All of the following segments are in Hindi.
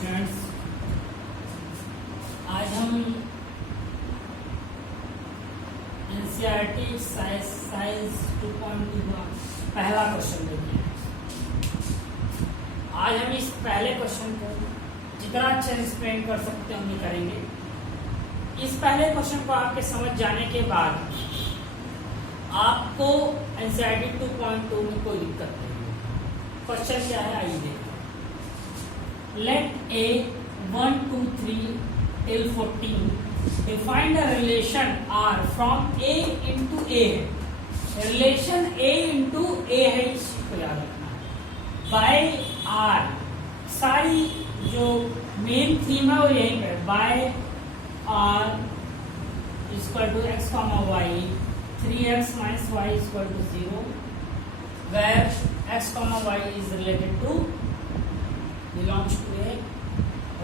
स्टूडेंट्स, आज हम एनसीईआरटी साइंस 2.2 का पहला क्वेश्चन लेके आए। आज हम इस पहले क्वेश्चन को जितना अच्छा एक्सप्लेन कर सकते हैं हम करेंगे। इस पहले क्वेश्चन को आपके समझ जाने के बाद आपको एनसीईआरटी 2.2 में कोई दिक्कत नहीं है। क्वेश्चन क्या है आइए देखते हैं। Let A 1, 2, 3 till 14 define the relation R from A into A है। रिलेशन A into A है, इसी को याद रखना है। बाय R सारी जो मेन थीम है वो यही है। By R equal to x, y 3x minus y equal to 0 where x, y is related to belongs to A.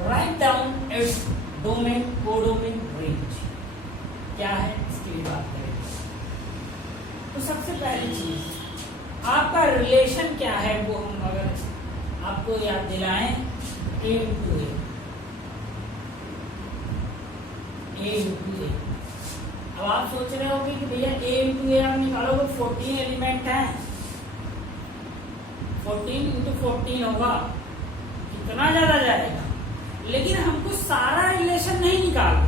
Write down its domain, codomain, range. क्या है इसकी भी बात करेंगे। तो सबसे पहली चीज आपका रिलेशन क्या है वो हम अगर आपको याद दिलाएं, A into A, A into A। अब आप सोच रहे होंगे कि भैया A into A आप निकालोगे 14 एलिमेंट है, 14 into 14 होगा, कितना ज्यादा जाएगा। लेकिन हमको सारा रिलेशन नहीं निकालना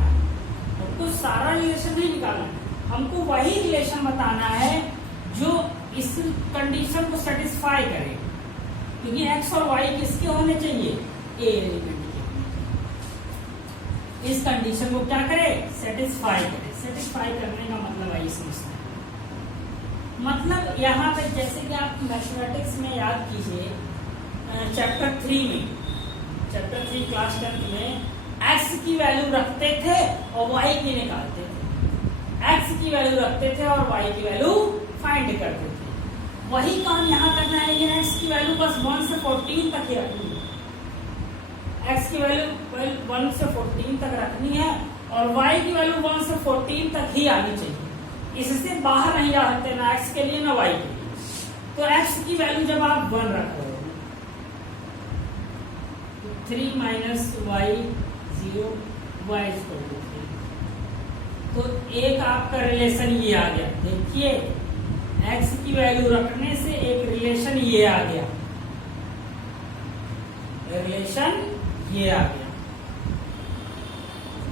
है, हमको वही रिलेशन बताना है जो इस कंडीशन को सेटिस्फाई करे। क्योंकि x और y किसके होने चाहिए, A एलिमेंट के। इस कंडीशन को क्या करे, सेटिस्फाई करे। सेटिस्फाई करने का मतलब आइए समझते हैं। मतलब यहाँ पे जैसे कि आप मैथमेटिक्स में याद कीजिए, चैप्टर 3 क्लास 10 में x की वैल्यू रखते थे और y की निकालते थे। x की वैल्यू रखते थे और y की वैल्यू फाइंड करते थे। वही काम यहाँ करना है, लेकिन x की वैल्यू बस 1 से 14 तक ही रखनी है। x की वैल्यू 1 से 14 तक रखनी है और y की वैल्यू 1 से 14 तक ही आनी चाहिए। इससे बाहर नहीं जा सकते, ना x के लिए ना y के लिए। तो x की वैल्यू जब आप 1 रखो, 3 minus y 0 y equal to 3। तो एक आपका रिलेशन ये आ गया। देखिए x की वैल्यू रखने से एक रिलेशन ये आ गया,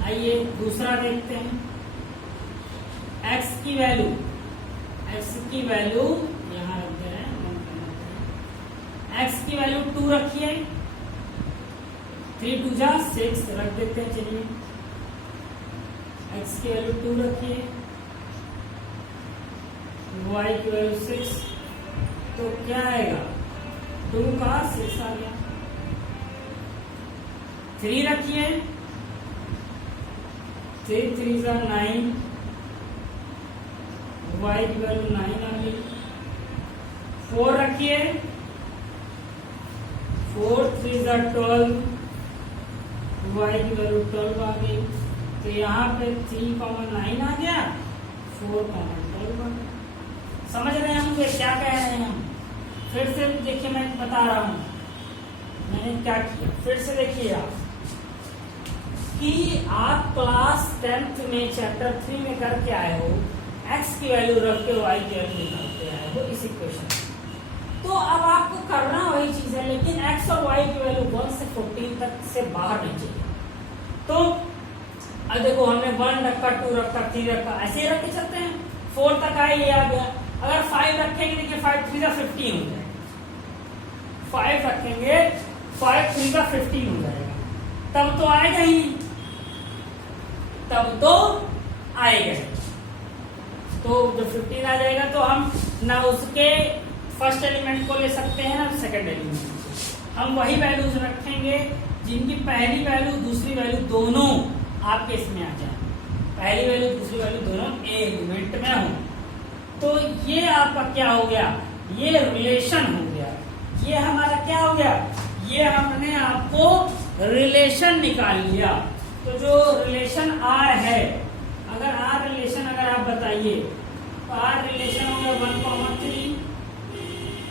आइए दूसरा देखते हैं। x की वैल्यू यहाँ रखते हैं, x की वैल्यू 2 रखिए, 3 2 जा 6 रख देते हैं। चलिए x की वैल्यू 2 रखिए, y की वैल्यू 6, तो क्या आएगा, 2 का 6 आ गया। 3 रखिए, 3 3 जा 9, y की वैल्यू 9 आ गई। 4 रखिए, 4 3 जा 12, y की वैल्यू 12 आ गई। तो यहाँ पे 3, 9 आ गया, 4, 12 आ गया। समझ रहे हैं हम क्या कह रहे हैं हम? फिर से देखिए, मैं बता रहा हूँ मैंने क्या किया। फिर से देखिए आप कि आप क्लास 10th में चैप्टर 3 में करके आए हो, x की वैल्यू रख के y की वैल्यू निकालते आए हो इस इक्वेशन। तो अब आपको करना वही चीज है, लेकिन x और y की वैल्यू 1 से 14 तक से बाहर नहीं चाहिए। तो अब देखो हमने 1 रखा, 2 रखा, 3 रखा, ऐसे ही रख के चलते हैं। 4 तक आए, ये आ गया। अगर 5 रखेंगे, देखिए 5 3 का 15 हो जाएगा। 5 रखेंगे, 5 3 का 15 हो जाएगा। तब तो आएगा ही, तो जब 15 आ जाएगा तो हम ना उसके फर्स्ट एलिमेंट को ले सकते हैं ना सेकंड एलिमेंट को। हम वही वैल्यूज रखेंगे जिनकी पहली वैल्यू दूसरी वैल्यू दोनों आपके इसमें आ जाए। पहली वैल्यू दूसरी वैल्यू दोनों ए एलिमेंट में हो। तो ये आपका क्या हो गया, ये रिलेशन हो गया। ये हमारा क्या हो गया, ये हमने आपको रिलेशन निकाल लिया। तो जो रिलेशन आर है, अगर आर रिलेशन अगर आप बताइए तो आर रिलेशन हो गया 1, 3,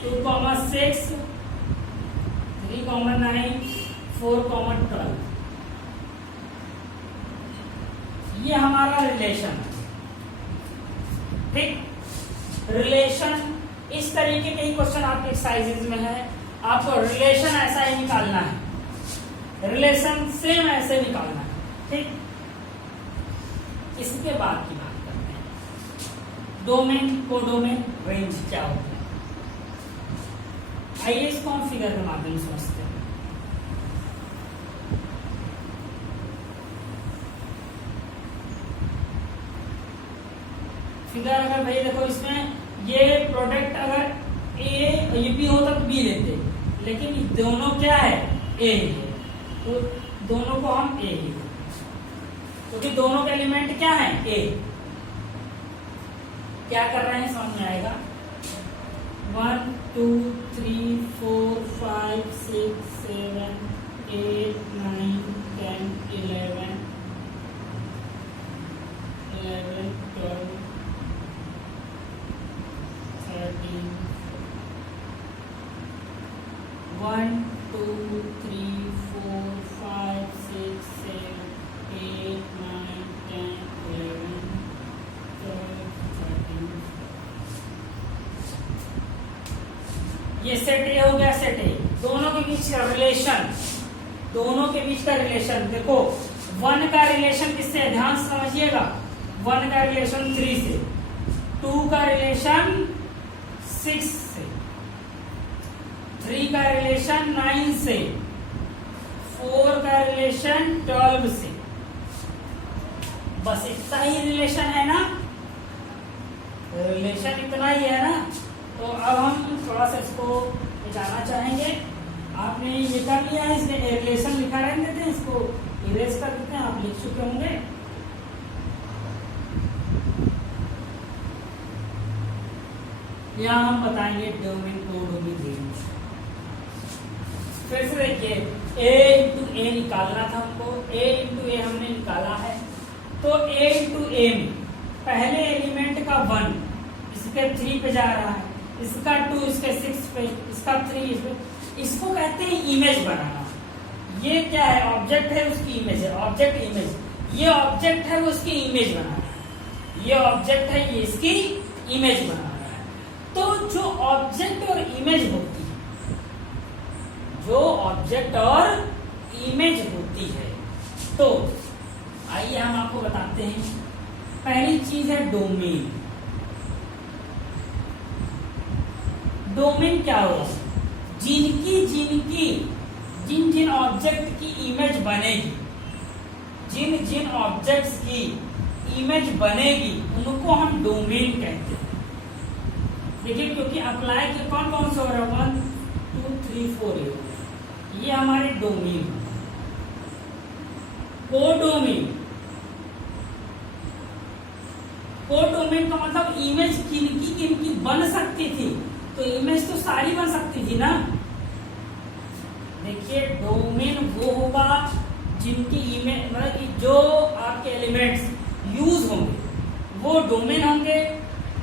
2, 6, 3, 9, 4,12 ये हमारा रिलेशन है। ठीक, रिलेशन इस तरीके के ही क्वेश्चन आपके एक्सरसाइजेज में है। आपको रिलेशन ऐसा ही निकालना है, रिलेशन सेम ऐसे निकालना है। ठीक, इसके बाद की बात करते हैं, डोमेन, कोडोमेन, रेंज क्या होता है। आइए इसको हम फिगर के माध्यम से समझते हैं। फिगर अगर भाई देखो, इसमें ये प्रोडक्ट अगर ये बी होता तो बी लेते, लेकिन दोनों क्या है, ए है, तो दोनों को हम ए ही, क्योंकि दोनों के एलिमेंट क्या है, ए। क्या कर रहे हैं समझ में आएगा। 1 2 3 4 5 6 7 8 9 10 11 12 13 1 2 3 4 5 6 7 8 9 10 11 12 13 ये सेट ए हो गया, सेट ए। दोनों के बीच का रिलेशन, दोनों के बीच का रिलेशन देखो, 1 का रिलेशन किससे है, ध्यान से समझिएगा। 1 का रिलेशन 3 से, 2 का रिलेशन 6 से, 3 का रिलेशन 9 से, 4 का रिलेशन 12 से। बस इतना ही रिलेशन है ना, रिलेशन इतना ही है ना। तो अब हम थोड़ा सा इसको जाना चाहेंगे। आपने ये कर लिया है, इसमें रिलेशन लिखा रहने देते हैं, इसको इरेज कर देते हैं, आप लिख चुके होंगे। यहाँ हम बताएंगे डोमेन, कोडोमेन, रेंज। फिर से देखिए, a इंटू ए निकालना था हमको, a इंटू ए हमने निकाला है। तो a इंटू ए में पहले एलिमेंट का 1 इसके 3 पे जा रहा है, इसका 2 इसके 6 पे, इसका 3 इस पे। इसको कहते हैं इमेज बनाना। ये क्या है, ऑब्जेक्ट है, उसकी इमेज है, ऑब्जेक्ट इमेज। ये ऑब्जेक्ट है, वो उसकी इमेज बना रहा है। ये ऑब्जेक्ट है, ये इसकी इमेज बना रहा है। तो जो ऑब्जेक्ट और इमेज होती है, जो ऑब्जेक्ट और इमेज होती है, तो आइए हम आपको बताते हैं। पहली चीज है डोमेन। डोमेन क्या होगा, जिन जिन ऑब्जेक्ट की इमेज बनेगी, जिन ऑब्जेक्ट्स की इमेज बनेगी, उनको हम डोमेन कहते हैं। देखिए, क्योंकि अप्लाई के कौन कौन से हो रहा है, 1 2 3 4 ये हमारे डोमेन। कोडोमेन, कोडोमेन का मतलब इमेज किनकी बन सकती थी, तो इमेज तो सारी बन सकती थी ना। देखिए, डोमेन वो होगा जिनकी इमेज, मतलब कि जो आपके एलिमेंट्स यूज होंगे वो डोमेन होंगे।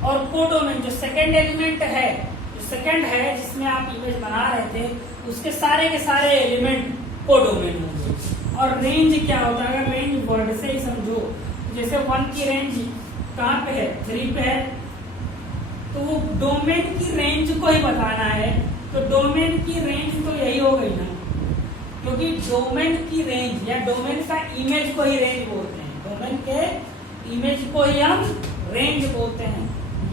और कोडोमेन जो सेकंड एलिमेंट है, जो सेकंड है जिसमें आप इमेज बना रहे थे, उसके सारे के सारे एलिमेंट कोडोमेन होंगे। और रेंज क्या होता है, अगर रेंज वर्ड से ही समझो, जैसे 1 की रेंज कहाँ पे है, 3 पे है, तो वो डोमेन की रेंज को ही बताना है। तो डोमेन की रेंज तो यही हो गई ना, क्योंकि डोमेन की रेंज या डोमेन का इमेज को ही रेंज बोलते हैं। डोमेन के इमेज को ही हम रेंज बोलते हैं।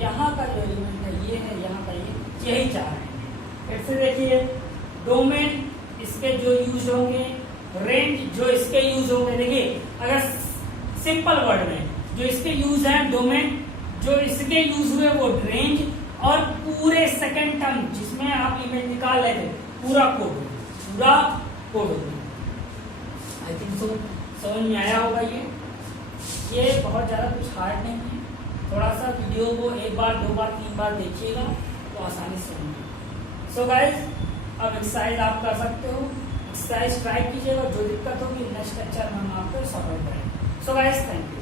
यहाँ का जो एलिमेंट है ये है, यहाँ का यही चाह रहे हैं। फिर से देखिए, डोमेन इसके जो यूज होंगे, रेंज जो इसके यूज होंगे। देखिए, अगर सिंपल वर्ड में जो इसके यूज है डोमेन, जो इसके यूज हुए वो रेंज, और पूरे सेकंड टर्म जिसमें आप इमेज निकाल रहे थे, पूरा कोड होगा। आई थिंक सो समझ में आया होगा। ये बहुत ज्यादा कुछ हार्ड नहीं है। थोड़ा सा वीडियो को 1 बार 2 बार 3 बार देखिएगा तो आसानी से समझिए। सो गाइज, अब एक्सरसाइज आप कर सकते हो, एक्सरसाइज ट्राई कीजिएगा। जो दिक्कत होगी नेक्स्ट लेक्चर में हम आपको सॉल्व करेंगे। So guys, thank you.